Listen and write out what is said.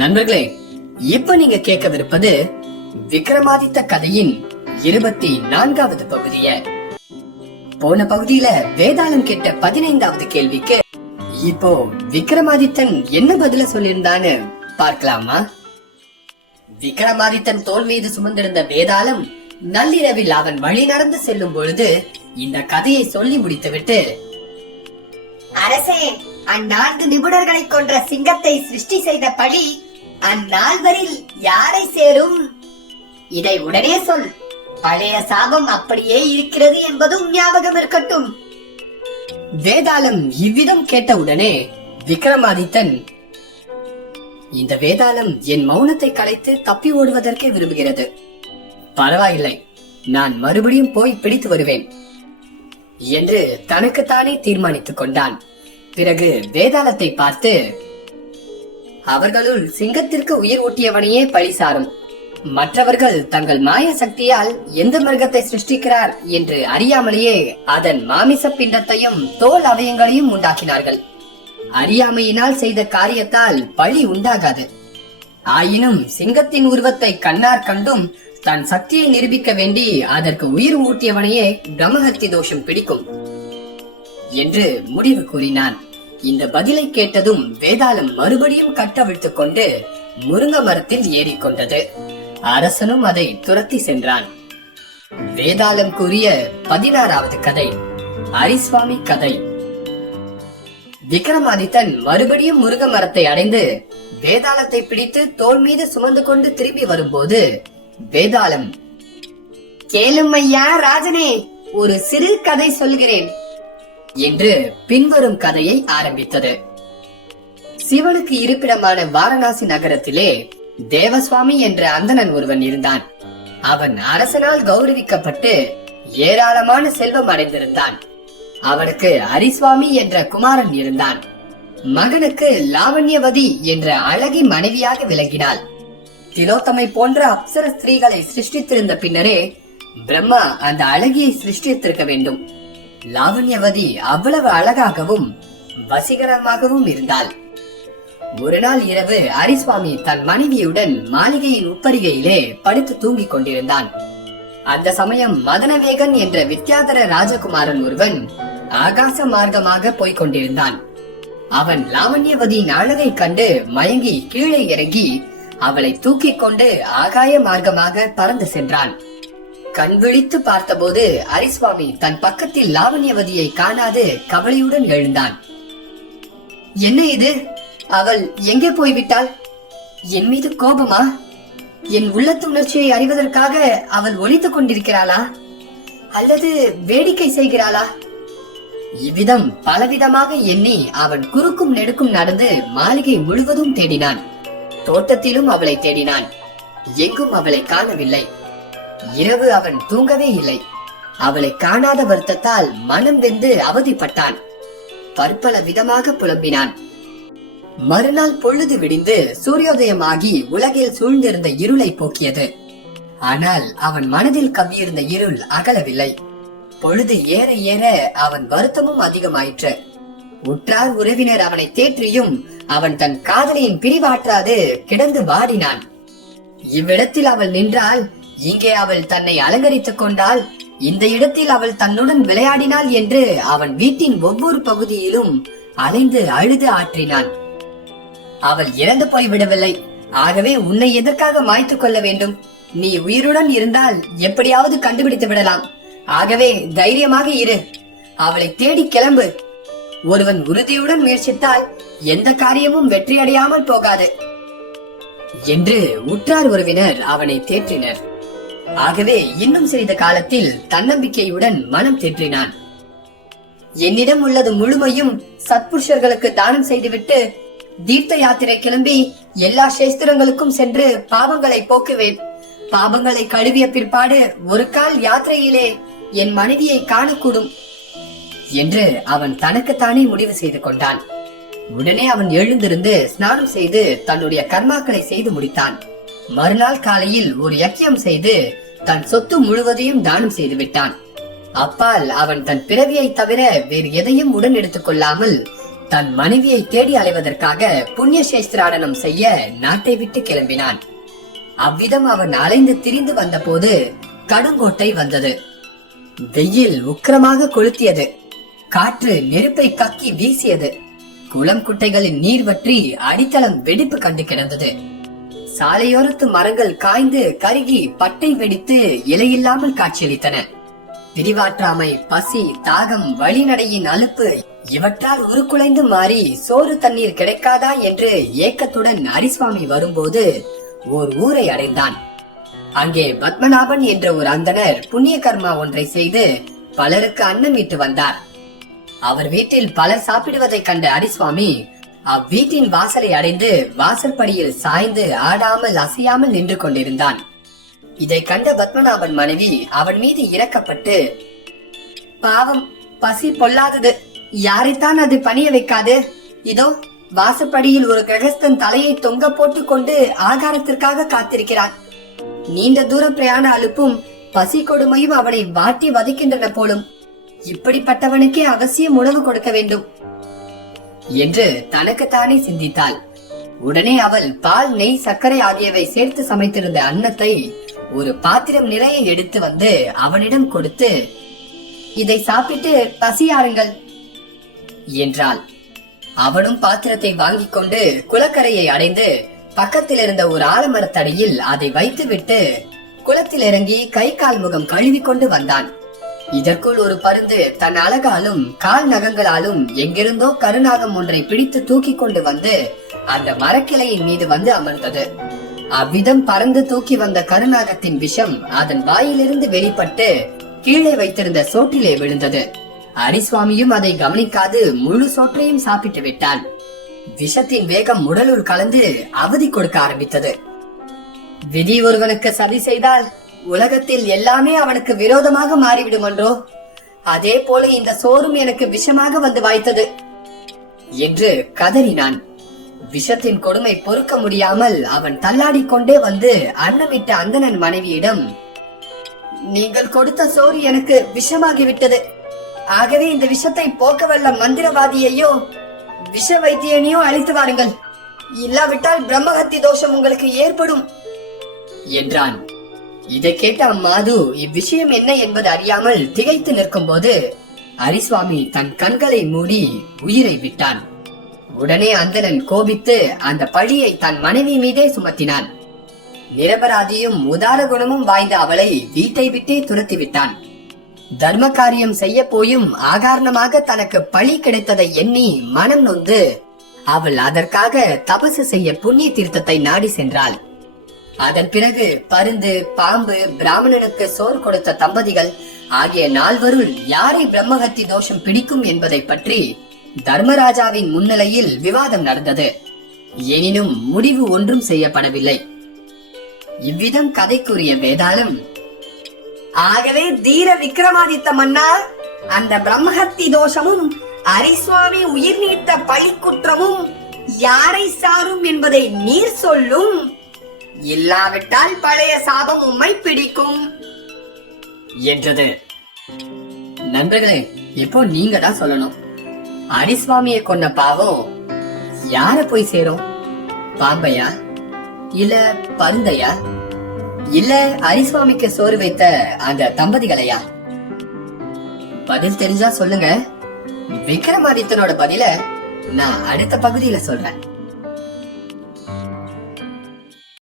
நண்பர்களே, இப்ப நீங்க கேட்கவிருப்பது விக்ரமாதித்த கதையின் 24வது பகுதிய. போன பகுதியில வேதாளம் கேட்ட 15வது கேள்விக்கு இப்போ விக்ரமாதித்தன் என்ன பதில சொல்லியிருந்தான்னு பார்க்கலாமா? விக்ரமாதித்தன் தோல் மீது சுமந்திருந்த வேதாளம் நள்ளிரவில் அவன் வழி நடந்து செல்லும் பொழுது இந்த கதையை சொல்லி முடித்துவிட்டு, அரசே, அந்நான்கு நிபுணர்களை கொன்ற சிங்கத்தை சிருஷ்டி செய்த பழி அந்நால்வரில் யாரை சேரும்? இதை உடனே சொல். பழைய சாபம் அப்படியே இருக்கிறது என்பதும் ஞாபகம் இருக்கட்டும். வேதாளம் இவ்விதம் கேட்டவுடனே விக்ரமாதித்தன், இந்த வேதாளம் என் மௌனத்தை கலைத்து தப்பி ஓடுவதற்கே விரும்புகிறது. பரவாயில்லை, நான் மறுபடியும் போய் பிடித்து வருவேன் என்று தனக்குத்தானே தீர்மானித்துக் கொண்டான். பிறகு வேதாளத்தை பார்த்து, அவர்களுள் சிங்கத்திற்கு உயிர் ஊட்டியவனையே பழி சாரும். மற்றவர்கள் தங்கள் மாய சக்தியால் எந்த மிருகத்தை சிருஷ்டிக்கிறார் என்று அறியாமலேயே அதன் மாமிச பிண்டத்தையும் தோல் அவயங்களையும் உண்டாக்கினார்கள். அறியாமையினால் செய்த காரியத்தால் பழி உண்டாகாது. ஆயினும் சிங்கத்தின் உருவத்தை கண்ணார் கண்டும் தன் சக்தியை நிரூபிக்க வேண்டி அதற்கு உயிர் ஊட்டியவனையே பிரம்மஹத்தி தோஷம் பிடிக்கும் என்று முடிவு கூறினான். இந்த பதிலை கேட்டதும் வேதாளம் மறுபடியும் கட்டவிழ்த்துக் கொண்டு முருங்க மரத்தில் ஏறிக்கொண்டது. அரசனும் அதை துரத்தி சென்றான். வேதாளம் கூறிய 16வது கதை, அரிசுவாமி கதை. விக்ரமாதித்தன் மறுபடியும் முருங்க மரத்தை அடைந்து வேதாளத்தை பிடித்து தோள் மீது சுமந்து கொண்டு திரும்பி வரும்போது வேதாளம், கேளும் ஐயா ராஜனே, ஒரு சிறு கதை சொல்கிறேன் என்று பின்வரும் கதையை ஆரம்பித்தது. சிவனுக்கு இருப்பிடமான வாரணாசி நகரத்திலே தேவசுவாமி என்ற அந்தணன் ஒருவன் இருந்தான். அவன் அரசனால் கௌரவிக்கப்பட்டு ஏராளமான செல்வம் அடைந்திருந்தான். அவனுக்கு அரிசுவாமி என்ற குமாரன் இருந்தான். மகனுக்கு லாவண்யவதி என்ற அழகி மனைவியாக விளங்கினாள். திலோத்தமை போன்ற அப்சர ஸ்திரீகளை சிருஷ்டித்திருந்த பின்னரே பிரம்மா அந்த அழகியை சிருஷ்டித்திருக்க வேண்டும். லாவண்யவதி அவ்வளவு அழகாகவும் வசீகரமாகவும் இருந்தாள். ஒரு நாள் இரவு அரிசுவாமி தன் மனைவியுடன் மாளிகையின் உப்பரிகையிலே படுத்து தூங்கிக் கொண்டிருந்தான். அந்த சமயம் மதனவேகன் என்ற வித்யாதர ராஜகுமாரன் ஒருவன் ஆகாச மார்க்கமாக போய்க் கொண்டிருந்தான். அவன் லாவண்யவதியின் அழகை கண்டு மயங்கி கீழே இறங்கி அவளை தூக்கிக் கொண்டு ஆகாய மார்க்கமாக பறந்து சென்றான். கண் விழித்து பார்த்தபோது அரிசுவாமி தன் பக்கத்தில் லாவண்யவதியை காணாது கவலையுடன் எழுந்தான். என்ன இது? அவள் எங்கே போய்விட்டாள்? என் மீது கோபமா? என் உள்ளத்து உணர்ச்சியை அறிவதற்காக அவள் ஒளித்துக் கொண்டிருக்கிறாளா? அல்லது வேடிக்கை செய்கிறாளா? இவ்விதம் பலவிதமாக எண்ணி அவன் குறுக்கும் நெடுக்கும் நடந்து மாளிகை முழுவதும் தேடினான். தோட்டத்திலும் அவளை தேடினான். எங்கும் அவளை காணவில்லை. இரவு அவன் தூங்கவே இல்லை. அவளை காணாத வருத்தத்தால் மனம் வெந்து அவதிப்பட்டான். பற்பல விதமாக புலம்பினான். மறுநாள் பொழுது விடிந்து சூரியோதயமாகி உலகில் சூழ்ந்திருந்த இருளை போக்கியது. ஆனால் அவன் மனதில் கவ்வியிருந்த இருள் அகலவில்லை. பொழுது ஏற ஏற அவன் வருத்தமும் அதிகமாயிற்று. உற்றார் உறவினர் அவனை தேற்றியும் அவன் தன் காதலியின் பிரிவாற்றாது கிடந்து வாடினான். இவ்விடத்தில் அவள் நின்றால், இங்கே அவள் தன்னை அலங்கரித்துக் கொண்டால், இந்த இடத்தில் அவள் தன்னுடன் விளையாடினாள் என்று அவன் வீட்டின் ஒவ்வொரு பகுதியிலும் அலைந்து அழுது ஆற்றினான். அவள் இறந்து போய்விடவில்லை. ஆகவே உன்னை எதற்காக மாய்த்துக் கொள்ள வேண்டும்? நீ உயிருடன் இருந்தால் எப்படியாவது கண்டுபிடித்து விடலாம். ஆகவே தைரியமாக இரு. அவளை தேடி கிளம்பு. ஒருவன் உறுதியுடன் முயற்சித்தால் எந்த காரியமும் வெற்றியடையாமல் போகாது என்று உற்றார் உறவினர் அவனை தேற்றினர். ஆகவே இன்னும் சிறிது காலத்தில் தன்னம்பிக்கையுடன் மனம் தேற்றினான். என்னிடம் உள்ளது முழுமையும் சத்புருஷர்களுக்கு தானம் செய்துவிட்டு தீர்த்த யாத்திரை கிளம்பி எல்லா சேஸ்திரங்களுக்கும் சென்று பாவங்களை போக்குவேன். பாவங்களை கழுவிய பிற்பாடு ஒரு கால் யாத்திரையிலே என் மனைவியை காணக்கூடும் என்று அவன் தனக்குத்தானே முடிவு செய்து கொண்டான். உடனே அவன் எழுந்திருந்து ஸ்நானம் செய்து தன்னுடைய கர்மாக்களை செய்து முடித்தான். மறுநாள் காலையில் ஒரு யக்கியம் செய்து தன் சொத்து முழுவதையும் தானம் செய்து விட்டான். அப்பால் அவன் தன் பிறவியை தவிர வேறு எதையும் உடன் எடுத்துக் கொள்ளாமல் தன் மனைவியை தேடி அலைவதற்காக புண்ணிய சேஸ்திராடனம் செய்ய நாட்டை விட்டு கிளம்பினான். அவ்விதம் அவன் அலைந்து திரிந்து வந்த போது கடுங்கோட்டை வந்தது. வெயில் உக்கிரமாக கொளுத்தியது. காற்று நெருப்பை கக்கி வீசியது. குளம் குட்டைகளின் நீர் வற்றி அடித்தளம் வெடிப்பு கண்டு கிடந்தது. சாலையோரத்து மரங்கள் காய்ந்து கருகி பட்டை வெடித்து இலையில்லாமல் காட்சியளித்தன. பிரிவாற்றாமை, பசி, தாகம், வழிநடையின் அலுப்பு இவற்றால் உருக்குலைந்து மாறி சோறு தண்ணீர் கிடைக்காதா என்று ஏக்கத்துடன் அரிசுவாமி வரும்போது ஓர் ஊரை அடைந்தான். அங்கே பத்மநாபன் என்ற ஒரு அந்தணர் புண்ணிய கர்மா ஒன்றை செய்து பலருக்கு அன்னமிட்டு வந்தார். அவர் வீட்டில் பலர் சாப்பிடுவதை கண்ட அரிசுவாமி அவ்வீட்டின் வாசலை அடைந்து வாசற்படியில் சாய்ந்து ஆடாமல் அசையாமல் நின்று கொண்டிருந்தான். இதை கண்ட பத்மநாபன் மனைவி அவன் மீது இரக்கப்பட்டு, பாவம், பசி பொல்லாதது, யாரைத்தான் அது பணிய வைக்காது? இதோ வாசப்படியில் ஒரு கிரகஸ்தன் தலையை தொங்க போட்டுக் கொண்டு ஆகாரத்திற்காக காத்திருக்கிறான். நீண்ட தூர பிரயாண அலுப்பும் பசி கொடுமையும் அவனை வாட்டி வதைக்கின்றன போலும். இப்படிப்பட்டவனுக்கே அவசியம் உணவு கொடுக்க வேண்டும் என்று தனக்குத்தானே சிந்தித்தாள். உடனே அவள் பால், நெய், சர்க்கரை ஆகியவை சேர்த்து சமைத்திருந்த அன்னத்தை ஒரு பாத்திரம் நிறைய எடுத்து வந்து அவனிடம் கொடுத்து, இதை சாப்பிட்டு பசியாருங்கள் என்றாள். அவனும் பாத்திரத்தை வாங்கிக் கொண்டு குளக்கரையை அடைந்து பக்கத்தில் இருந்த ஒரு ஆலமரத்தடியில் அதை வைத்துவிட்டு குளத்தில் இறங்கி கை கால் முகம் கழுவி கொண்டு வந்தான். இதற்குள் ஒரு பருந்து தன் அலகாலும் கால் நகங்களாலும் எங்கிருந்தோ கருநாகம் ஒன்றை பிடித்து தூக்கி கொண்டு வந்து அந்த மரக்கிளையின் மீது வந்து அமர்ந்தது. அவ்விதம் பறந்து தூக்கி வந்த கருநாகத்தின் விஷம் அதன் வாயிலிருந்து வெளிப்பட்டு கீழே வைத்திருந்த சோற்றிலே விழுந்தது. அரிசுவாமியும் அதை கவனிக்காது முழு சோற்றையும் சாப்பிட்டு விட்டான். விஷத்தின் வேகம் உடலுள் கலந்து அவதி கொடுக்க ஆரம்பித்தது. விதி ஒருவனுக்கு சதி செய்தால் உலகத்தில் எல்லாமே அவனுக்கு விரோதமாக மாறிவிடும் என்றோ, அதே போல இந்த சோறும் எனக்கு விஷமாக வந்து வாய்த்தது என்று கதறினான். விஷத்தின் கொடுமை பொறுக்க முடியாமல் அவன் தள்ளாடி கொண்டே வந்து அன்னமிட்ட அந்தணன் மனைவியிடம், நீங்கள் கொடுத்த சோறு எனக்கு விஷமாகிவிட்டது. ஆகவே இந்த விஷத்தை போக்க வல்ல மந்திரவாதியையோ விஷ வைத்தியனையோ அழைத்து வாருங்கள். இல்லாவிட்டால் பிரம்மஹத்தி தோஷம் உங்களுக்கு ஏற்படும் என்றான். இதை கேட்ட அம்மாது இவ்விஷயம் என்ன என்பது அறியாமல் திகைத்து நிற்கும் போது அரிசுவாமி தன் கண்களை மூடி உயிரை விட்டான். உடனே அந்தணன் கோபித்து அந்த பழியை தன் மனைவி மீதே சுமத்தினான். நிரபராதியும் உதார குணமும் வாய்ந்த அவளை வீட்டை விட்டே துரத்தி விட்டான். தர்ம காரியம் செய்ய போயும் ஆகாரணமாக தனக்கு பழி கிடைத்ததை எண்ணி மனம் நொந்து அவள் அதற்காக தபசு செய்ய புண்ணிய தீர்த்தத்தை நாடி சென்றாள். அதன் பிறகு பருந்து, பாம்பு, பிராமணனுக்கு சோறு கொடுத்த தம்பதிகள் ஆகிய நால்வருள் யாரை பிரம்மஹத்தி தோஷம் பிடிக்கும் என்பதை பற்றி தர்மராஜாவின் முன்னிலையில் விவாதம் நடந்தது. எனினும் முடிவு ஒன்றும் செய்யப்படவில்லை. இவ்விதம் கதைக்குரிய வேதாளம், ஆகவே தீர விக்ரமாதித்த மன்னா, அந்த பிரம்மஹத்தி தோஷமும் அரிசுவாமி உயிர் நீத்த பழிக்குற்றமும் யாரை சாரும் என்பதை நீர் சொல்லும். இல்லாவிட்டால் பழைய சாபம் உம்மை பிடிக்கும் என்றது. நண்பர்களே, இப்போ நீங்க தான் சொல்லணும், அரிசுவாமியை கொன்ன பாவம் யார போய் சேரும்? பாம்பையா, இல்ல பருந்தையா, இல்ல அரிசுவாமிக்கு சோறு வைத்த அந்த தம்பதிகளையா? பதில் தெரிஞ்சா சொல்லுங்க. விக்ரமாதித்தனோட பதில நான் அடுத்த பகுதியில சொல்றேன்.